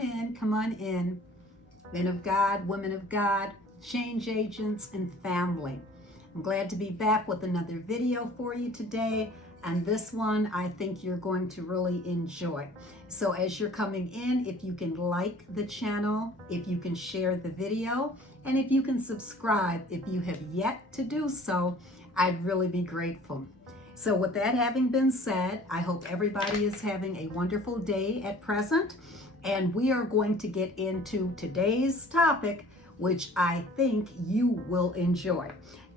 on in, come on in. Men of God, women of God, change agents, and family. I'm glad to be back with another video for you today. And this one, I think you're going to really enjoy. So as you're coming in, if you can like the channel, if you can share the video, and if you can subscribe, if you have yet to do so, I'd really be grateful. So with that having been said, I hope everybody is having a wonderful day at present. And we are going to get into today's topic, which I think you will enjoy.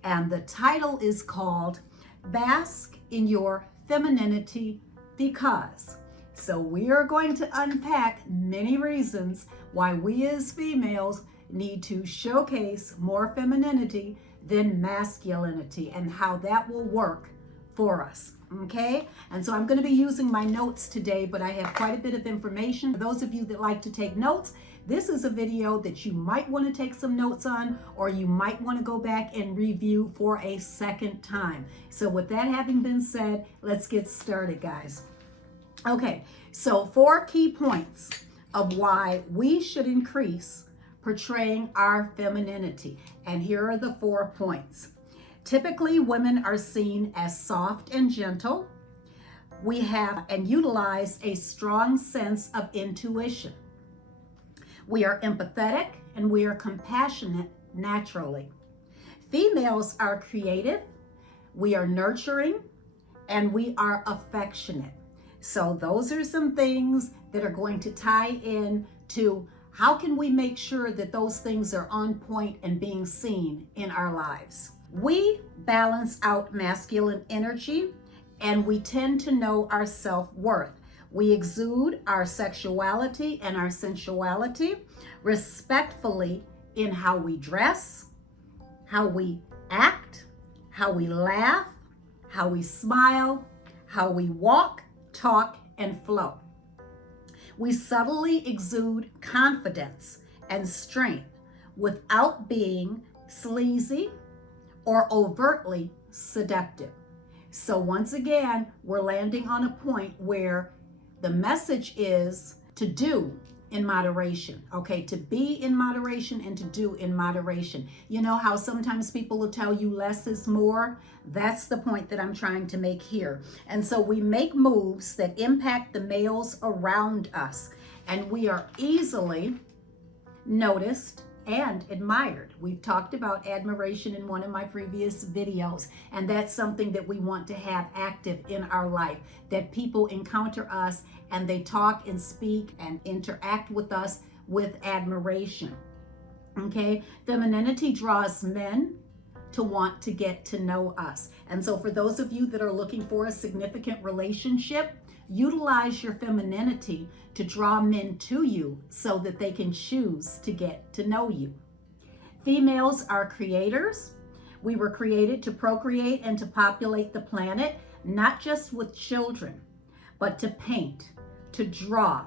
And the title is called Bask in Your Femininity Because. So we are going to unpack many reasons why we as females need to showcase more femininity than masculinity and how that will work for us. Okay, and so I'm going to be using my notes today, but I have quite a bit of information. For those of you that like to take notes, this is a video that you might want to take some notes on, or you might want to go back and review for a second time. So with that having been said, let's get started, guys. Okay, so 4 key points of why we should increase portraying our femininity. And here are the 4 points. Typically, women are seen as soft and gentle. We have and utilize a strong sense of intuition. We are empathetic and we are compassionate naturally. Females are creative, we are nurturing, and we are affectionate. So those are some things that are going to tie in to how can we make sure that those things are on point and being seen in our lives. We balance out masculine energy and we tend to know our self-worth. We exude our sexuality and our sensuality respectfully in how we dress, how we act, how we laugh, how we smile, how we walk, talk, and flow. We subtly exude confidence and strength without being sleazy or overtly seductive. So once again, we're landing on a point where the message is to do in moderation, okay? To be in moderation and to do in moderation. You know how sometimes people will tell you less is more? That's the point that I'm trying to make here. And so we make moves that impact the males around us, and we are easily noticed and admired. We've talked about admiration in one of my previous videos, and that's something that we want to have active in our life, that people encounter us and they talk and speak and interact with us with admiration. Okay, femininity draws men to want to get to know us. And so for those of you that are looking for a significant relationship, utilize your femininity to draw men to you so that they can choose to get to know you. Females are creators. We were created to procreate and to populate the planet, not just with children, but to paint, to draw,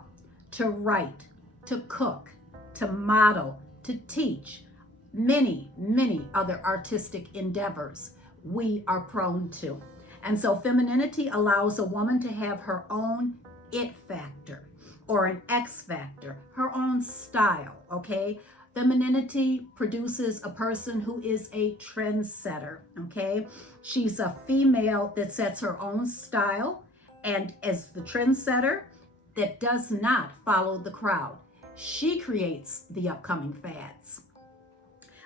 to write, to cook, to model, to teach, many, many other artistic endeavors we are prone to. And so femininity allows a woman to have her own it factor or an X factor, her own style, okay? Femininity produces a person who is a trendsetter, okay? She's a female that sets her own style, and as the trendsetter that does not follow the crowd, she creates the upcoming fads.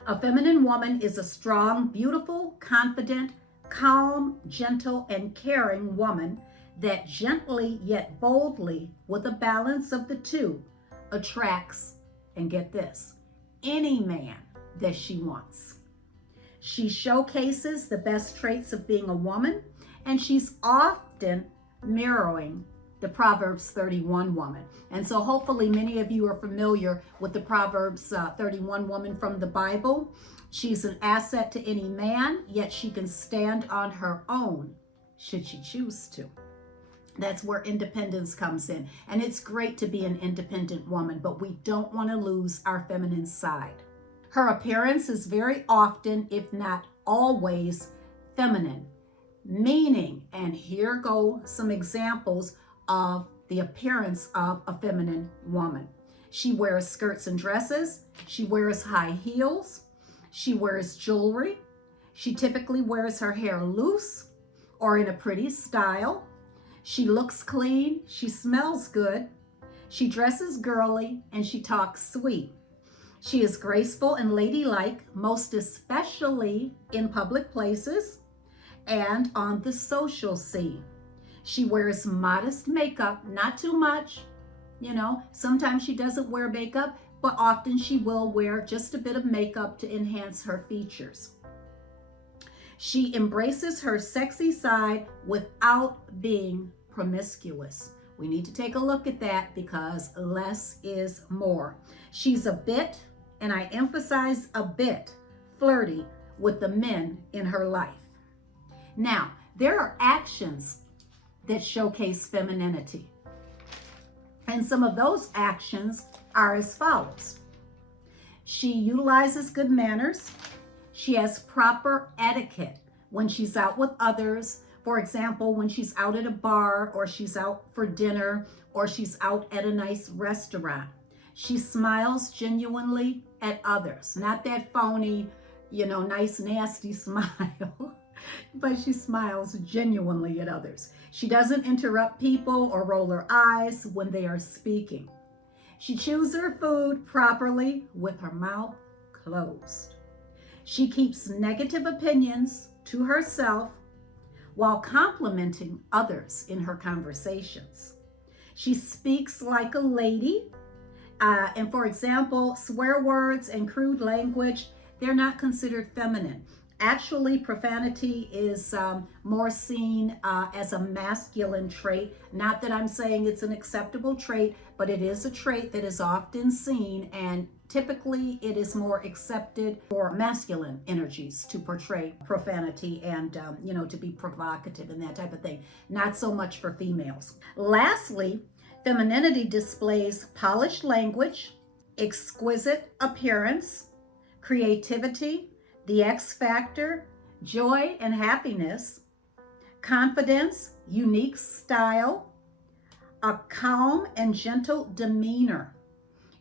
A feminine woman is a strong, beautiful, confident, calm, gentle, and caring woman that gently yet boldly, with a balance of the two, attracts, and get this, any man that she wants. She showcases the best traits of being a woman, and she's often mirroring the Proverbs 31 woman. And so hopefully many of you are familiar with the Proverbs 31 woman from the Bible. She's an asset to any man, yet she can stand on her own should she choose to. That's where independence comes in. And it's great to be an independent woman, but we don't want to lose our feminine side. Her appearance is very often, if not always, feminine, meaning, and here go some examples of the appearance of a feminine woman. She wears skirts and dresses. She wears high heels. She wears jewelry. She typically wears her hair loose or in a pretty style. She looks clean. She smells good. She dresses girly and she talks sweet. She is graceful and ladylike, most especially in public places and on the social scene. She wears modest makeup, not too much. You know, sometimes she doesn't wear makeup, but often she will wear just a bit of makeup to enhance her features. She embraces her sexy side without being promiscuous. We need to take a look at that because less is more. She's a bit, and I emphasize a bit, flirty with the men in her life. Now, there are actions that showcase femininity. And some of those actions are as follows. She utilizes good manners. She has proper etiquette when she's out with others. For example, when she's out at a bar or she's out for dinner or she's out at a nice restaurant. She smiles genuinely at others, not that phony, nice, nasty smile, but she smiles genuinely at others. She doesn't interrupt people or roll her eyes when they are speaking. She chews her food properly with her mouth closed. She keeps negative opinions to herself while complimenting others in her conversations. She speaks like a lady. And for example, swear words and crude language, they're not considered feminine. Actually, profanity is more seen as a masculine trait. Not that I'm saying it's an acceptable trait, but it is a trait that is often seen, and typically it is more accepted for masculine energies to portray profanity and, to be provocative and that type of thing. Not so much for females. Lastly, femininity displays polished language, exquisite appearance, creativity, the X factor, joy and happiness, confidence, unique style, a calm and gentle demeanor,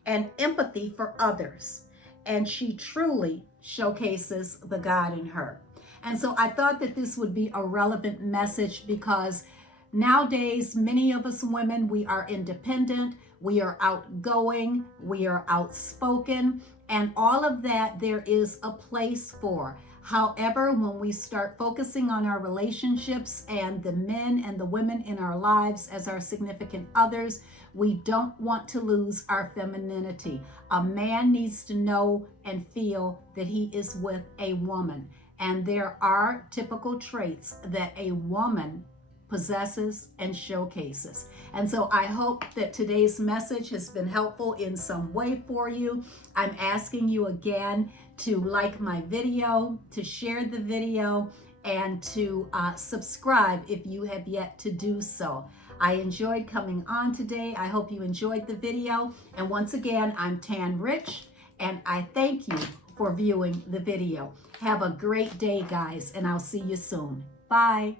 and empathy for others. And she truly showcases the God in her. And so I thought that this would be a relevant message because nowadays, many of us women, we are independent, we are outgoing, we are outspoken, and all of that there is a place for. However, when we start focusing on our relationships and the men and the women in our lives as our significant others, we don't want to lose our femininity. A man needs to know and feel that he is with a woman. And there are typical traits that a woman possesses and showcases. And so I hope that today's message has been helpful in some way for you. I'm asking you again to like my video, to share the video, and to subscribe if you have yet to do so. I enjoyed coming on today. I hope you enjoyed the video. And once again, I'm Tan Rich, and I thank you for viewing the video. Have a great day, guys, and I'll see you soon. Bye.